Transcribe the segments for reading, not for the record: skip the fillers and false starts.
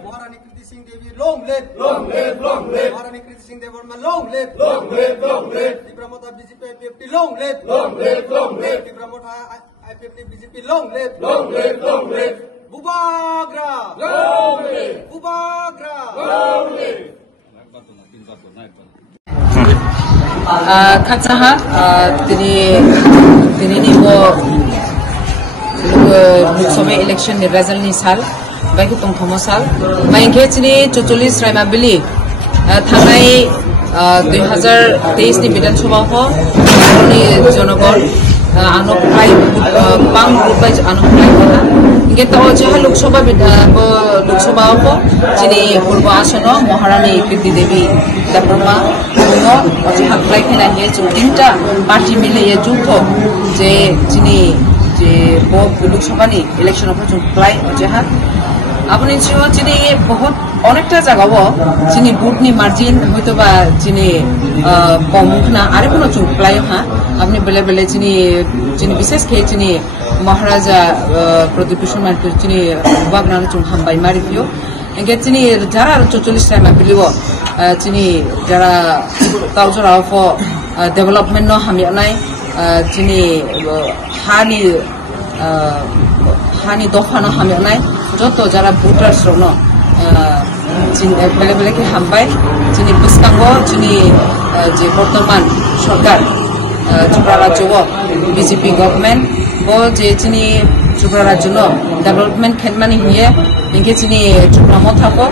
Maharani Kriti Singh Devi, long live. Long live, long live. Maharani Kriti Singh Devi, long live. Long live, long live. The promoter BJP IPFT, long live. Long live, long live. The promoter IPFT BJP, long live. Long live, long live. Bubagra. Long live. Bubagra. Long live. Katsaha tini ni bo Loksabha election ni result ni sal bai ku tong thomo sal bai ke chini 44 Raimabili thanai 2023 ni Bidhan Sabha ho ni jonogon anoklai bang group bai anoklai kana inge to jaha Loksabha ho chini purba asono Maharani Kriti Devi Dabrama no anoklai khena ye tinta party mile ye jukho je chini যে লোকসভা নি election of ply যাহা আপনি চিনি বহুত অনেকটা জায়গাও চিনি বুট নি মার্জিন হয়তো বা চিনি কম না আরে কোনো প্লাই হ্যাঁ আপনি বেলে বেলে চিনি বিশেষ কে চিনি মহারাজা প্রদীপ কুমার চিনি বাগনান চুন হামবাই মারিফিও এঙ্গে চিনি যারা 44 Raimabili চিনি যারা কালচার অফ ডেভেলপমেন্ট ন হামিয়ানাই চিনি হানি দফানো হামিয়ানাই যত যারা ভোটার্স রনো বেলে বেলে কে হামবাই চিনি বুসকাঙ্গো চিনি যে বর্তমান সরকার ত্রিপুরা রাজ্য বিজেপি গভর্নমেন্ট বো যে চিনি ত্রিপুরা রাজ্য ডেভেলপমেন্ট খেতমানি হিয়ে ইনকে চিনি ত্রিপুরা মথাকো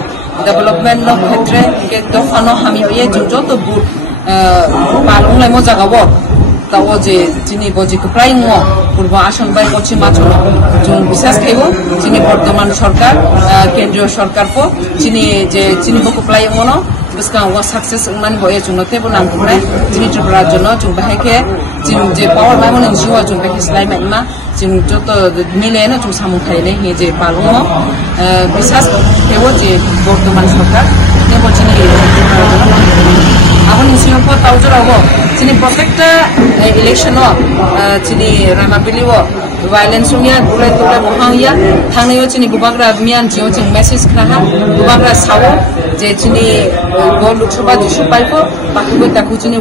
ডেভেলপমেন্ট ক্ষেত্রে ইনকে দফানো হামিয়ে যত ভোট পালংলাই মজাগাবো তাও যে চিনি বজি প্রায় পূর্ব আসন বাই পশ্চিম আচরণ বিশেষ খাইব চিনি বর্তমান সরকার কেন্দ্রীয় সরকার পো চিনি যে চিনি বকু প্রায় মনো বিস্কা সাকসেস মান বয়ে চুনতে নাম ঘুরে চিনি ত্রিপুরার জন্য চুন বাহাইকে চিন যে পাওয়ার মাইমন ইনসিওয়া চুন বাহাই সিলাই মাইমা চিন যত মিলে না চুন সামু খাইলে হে যে পালং বিশ্বাস খাইব যে বর্তমান সরকার কেবল চিনি আপনি সিংহপুর তাওজরাও চিনি প্রত্যেকটা ইলেকশন চিনি Raimabili ভায়োলেন্স নিয়া ঘুরে তোলে মহাইয়া থানায় চিনি গুবাগ্রা মিয়ান জিও চিং মেসেজ খাহা গুবাগ্রা সাও যে চিনি লোকসভা যিশু পাইব বাকি তাকু চিনি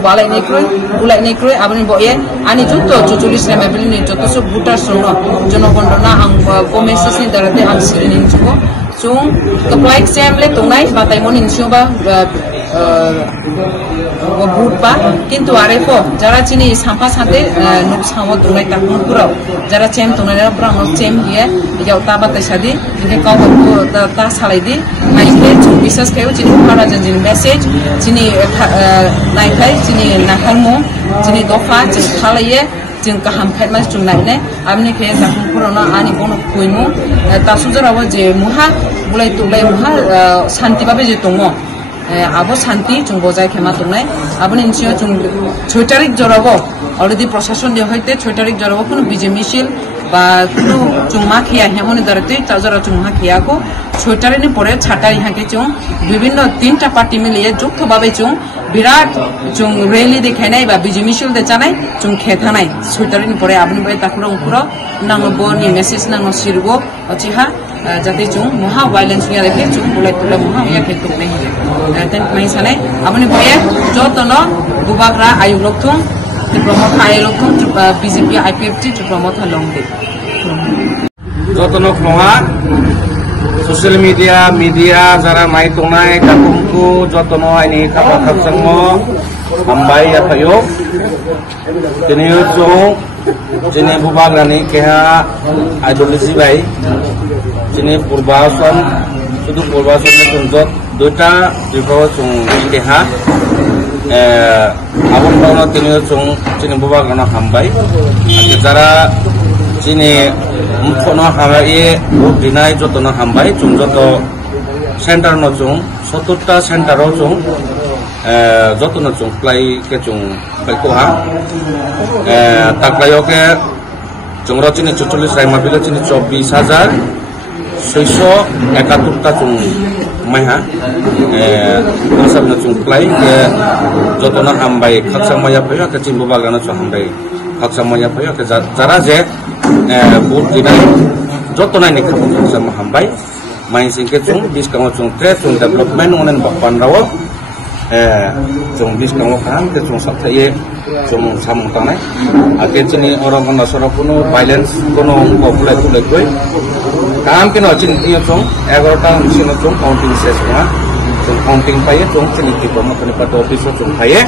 উলাইনাই ক্রয় আপনি বয়ে আনি যত 44 Raimabili ni যত সব ভোটার জনগণনা আং কমেসনি দারাতে আং সিরিনিং চুকো chung apply example tunai batai mon insioba বুটবা কিন্তু আরেফো যারা চিনি সাম্পা সাথে নুক সামো tunai takun purau যারা চেম tunai ra prang চেম দিয়ে ইয়াও তা বাতাই সাদি ইকে কাও তা সালাই দি মাইকে বিশ্বাস খাইও চিনি মহারাজা চিনি মেসেজ চিনি নাইখাই চিনি নাখালমো চিনি দফা চিনি খালাইয়ে जों गाहाम खायमा जों नायने आमनि खे जाखुं पुराना आनि बन खुइमु तासुजराबो जे मुहा बुलाय तुलाय मुहा शान्ति बाबे जे दङ आबो शान्ति जों बजाय खेमा दंनाय आबनि इनसियो जों 6 तारिख जराबो अलरेडी प्रशासन दे हयते 6 तारिख जराबो कोनो बिजे मिছিল বা কোনো जों मा खिया हेमनि दारते ताजरा जों मा खियाको 6 तारिखनि परे 6 तारिख हाके जों विभिन्न तीनटा पार्टी मिलिए যৌথভাবে जों বিরাট जों रैली देखायनाय बा बिजे मिছিল दे जानाय जों खेथानाय 6 तारिखनि परे आपनि बाय ताखुरा उखुरा नांगो बनि मेसेज नांगो सिरगो अचिहा जाते जों महा वायलेंस या देखे जों बुलाय तुलाय महा या खेतु नै तेन माइ सानाय आपनि बाय जतन गुबाग्रा आयु लखथुं प्रमोद आयु लखथुं बीजेपी IPFT प्रमोद लंगदे जतन खङा सोशल मीडिया जरा नाय तंनाय दाकुमखौ जतन आइनि खाबा खाबसांमो हामबाय याफायो दिनै जों दिनै बुबाग्रानि केहा आइडियोलॉजी बाय दिनै पूर्वासन शुद्ध पूर्वासन जों दुटा बिभाग जों केहा आबन बावना दिनै जों दिनै बुबाग्राना हामबाय जरा दिनै मुखनो हाबाये भोट दिनाय जतनो हामबाय जों जत सेंटर न जों 70टा सेंटराव जों जतनो जों प्लाय के जों बायकोहा ताकलायो के जों रचिनि 44 Raimabili चिनि 24,671टा जों माइहा आसामनो जों प्लाय के जतनो हामबाय खाकसामाया फैया के चिन बुबाग्राना जों हामबाय खाकसामाया फैया के जारा जे भोट दिनाय जतनायनि खाबु खाकसामा हामबाय main singke chung biskang chung tre chung development onen bakpan rawo chung biskang kham te chung sapthaye chung samung tanai ake chini orang kana sora kuno violence kuno populai kulai koi kam kino chin iyo chung 11ta sino chung counting ses ma chung counting paye chung chini diploma kani pat office chung paye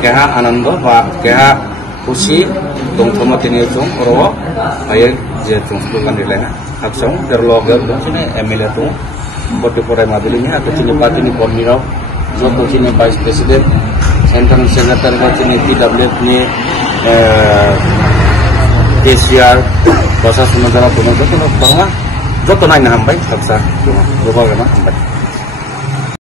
keha anando ba keha खुशी दं थमा तिनि chung oro paye je chung slogan dilena aksong terlog chini MLA chung boti porai madulini ake chini patini kormiro joto chini vice president central secretary ko chini PWF ni KCR prasasana jara puno joto nai na hambai saksa cuma berbagai macam